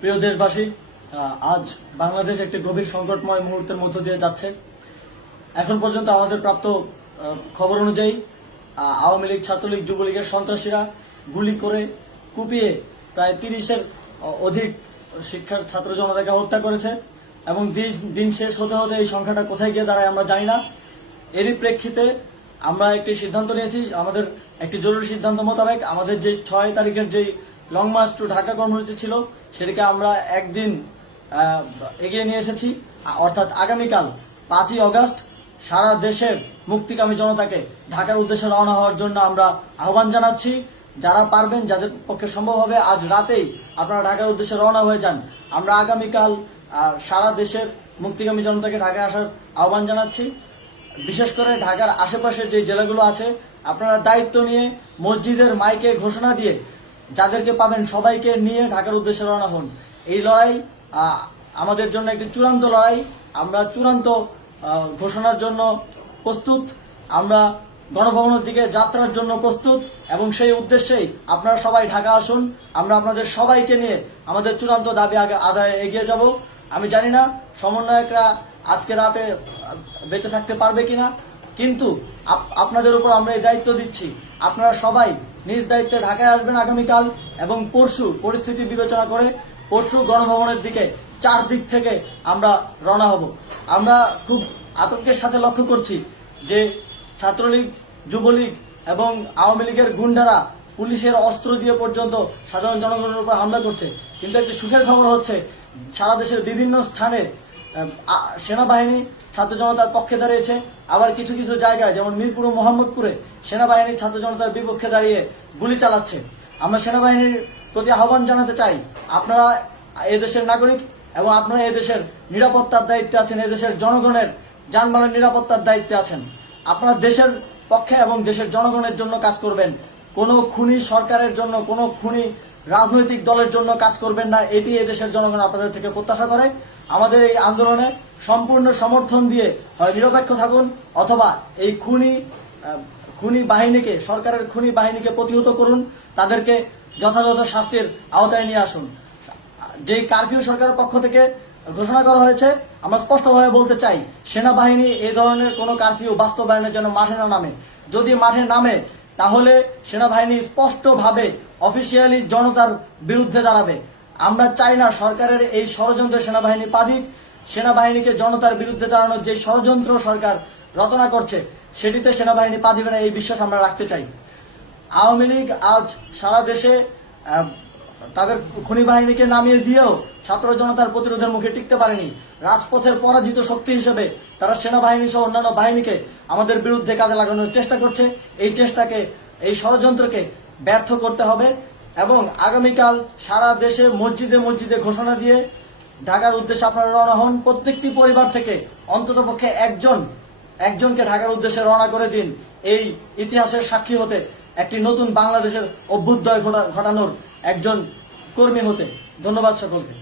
প্রিয় দেশবাসী, আজ বাংলাদেশ একটি গভীর সংকটময় মুহূর্তের মধ্য দিয়ে যাচ্ছে। এখন পর্যন্ত আমাদের প্রাপ্ত খবর অনুযায়ী আওয়ামী লীগ, ছাত্রলীগ, যুবলীগের সন্ত্রাসীরা গুলি করে কুপিয়ে প্রায় 30-এর অধিক শিক্ষার ছাত্র জনতাকে হত্যা করেছে এবং দিন শেষ হতে হতে এই সংখ্যাটা কোথায় গিয়ে দাঁড়ায় আমরা জানি না। এরই প্রেক্ষিতে আমরা একটি সিদ্ধান্ত নিয়েছি। আমাদের একটি জরুরি সিদ্ধান্ত মোতাবেক আমাদের যে 6 তারিখের যে লং মার্চ টু ঢাকা কর্মসূচি ছিল সেটিকে আমরা একদিন এগিয়ে নিয়ে এসেছি। অর্থাৎ আগামীকাল 5ই অগস্ট সারা দেশের মুক্তিকামী জনতাকে ঢাকার উদ্দেশ্যে রওনা হওয়ার জন্য আমরা আহ্বান জানাচ্ছি। যারা পারবেন, যাদের পক্ষে সম্ভব হবে, আজ রাতেই আপনারা ঢাকার উদ্দেশ্যে রওনা হয়ে যান। আমরা আগামীকাল সারা দেশের মুক্তিকামী জনতাকে ঢাকায় আসার আহ্বান জানাচ্ছি। বিশেষ করে ঢাকার আশেপাশের যে জেলাগুলো আছে, আপনারা দায়িত্ব নিয়ে মসজিদের মাইকে ঘোষণা দিয়ে যাদেরকে পাবেন সবাইকে নিয়ে ঢাকার উদ্দেশ্যে রওনা হন। এই লড়াই আমাদের জন্য একটি চূড়ান্ত লড়াই। আমরা চূড়ান্ত ঘোষণার জন্য প্রস্তুত। আমরা গণভবনের দিকে যাত্রার জন্য প্রস্তুত এবং সেই উদ্দেশ্যেই আপনারা সবাই ঢাকা আসুন। আমরা আপনাদের সবাইকে নিয়ে আমাদের চূড়ান্ত দাবি আদায়ে এগিয়ে যাব। আমি জানি না সমন্বয়করা আজকে রাতে বেঁচে থাকতে পারবে কিনা, কিন্তু আপনাদের উপর আমরা এই দায়িত্ব দিচ্ছি। আপনারা সবাই নিজ দায়িত্বে ঢাকায় আসবেন আগামীকাল এবং পরশু পরিস্থিতি বিবেচনা করে পরশু গণভবনের দিকে 4 দিক থেকে আমরা রওনা হব। আমরা খুব আতঙ্কের সাথে লক্ষ্য করছি যে ছাত্রলীগ, যুবলীগ এবং আওয়ামী লীগের গুন্ডারা পুলিশের অস্ত্র দিয়ে পর্যন্ত সাধারণ জনগণের উপর হামলা করছে। কিন্তু একটি সুখের খবর হচ্ছে, সারা দেশের বিভিন্ন স্থানে সেনাবাহিনী ছাত্র জনতার পক্ষে দাঁড়িয়েছে। আবার কিছু কিছু জায়গায় যেমন মিরপুর ও মোহাম্মদপুরে সেনাবাহিনী ছাত্র জনতার বিপক্ষে দাঁড়িয়ে গুলি চালাচ্ছে। আমরা সেনাবাহিনীর প্রতি আহ্বান জানাতে চাই, আপনারা এদেশের নাগরিক এবং আপনারা এদেশের নিরাপত্তার দায়িত্বে আছেন, এদেশের জনগণের যানবাহনের নিরাপত্তার দায়িত্বে আছেন। আপনারা দেশের পক্ষে এবং দেশের জনগণের জন্য কাজ করবেন। কোনো খুনি সরকারের জন্য, কোনো খুনি রাজনৈতিক দলের জন্য কাজ করবেন না। এটি এদেশের জনগণ আপনাদের থেকে প্রত্যাশা করে। আমাদের এই আন্দোলনে সম্পূর্ণ সমর্থন দিয়ে হয় নিরপেক্ষ থাকুন, অথবা এই খুনি বাহিনীকে, সরকারের খুনি বাহিনীকে প্রতিহত করুন, তাদেরকে যথাযথ শাস্তির আওতায় নিয়ে আসুন। যেই কারফিউ সরকারের পক্ষ থেকে ঘোষণা করা হয়েছে, আমরা স্পষ্টভাবে বলতে চাই, সেনাবাহিনী এই ধরনের কোনো কারফিউ বাস্তবায়নের জন্য মাঠে না নামে। যদি মাঠে নামে তাহলে সেনাবাহিনী স্পষ্টভাবে অফিসিয়ালি জনতার বিরুদ্ধে দাঁড়াবে। আমরা চাই না সরকারের এই ষড়যন্ত্রে সেনাবাহিনী পা দিক। সেনাবাহিনীকে জনতার বিরুদ্ধে দাঁড়ানোর যে ষড়যন্ত্র সরকার রচনা করছে সেটিতে সেনাবাহিনী পা দিবে না, এই বিশ্বাস আমরা রাখতে চাই। আওয়ামী লীগ আজ সারা দেশে তাদের খুনি বাহিনীকে নামিয়ে দিয়েও ছাত্র জনতার প্রতিরোধের মুখে টিকতে পারেনি। রাজপথের পরাজিত শক্তি হিসেবে তারা সেনাবাহিনী সহ অন্যান্য বাহিনীকে আমাদের বিরুদ্ধে কাজে লাগানোর চেষ্টা করছে। এই চেষ্টাকে, এই ষড়যন্ত্রকে ব্যর্থ করতে হবে এবং আগামীকাল সারা দেশে মসজিদে মসজিদে ঘোষণা দিয়ে ঢাকার উদ্দেশ্যে আপনারা রওনা হন। প্রত্যেকটি পরিবার থেকে অন্ততপক্ষে একজনকে ঢাকার উদ্দেশ্যে রওনা করে দিন, এই ইতিহাসের সাক্ষী হতে, একটি নতুন বাংলাদেশের অভ্যুদয় ঘটানোর একজন কর্মী হতে। ধন্যবাদ সকলকে।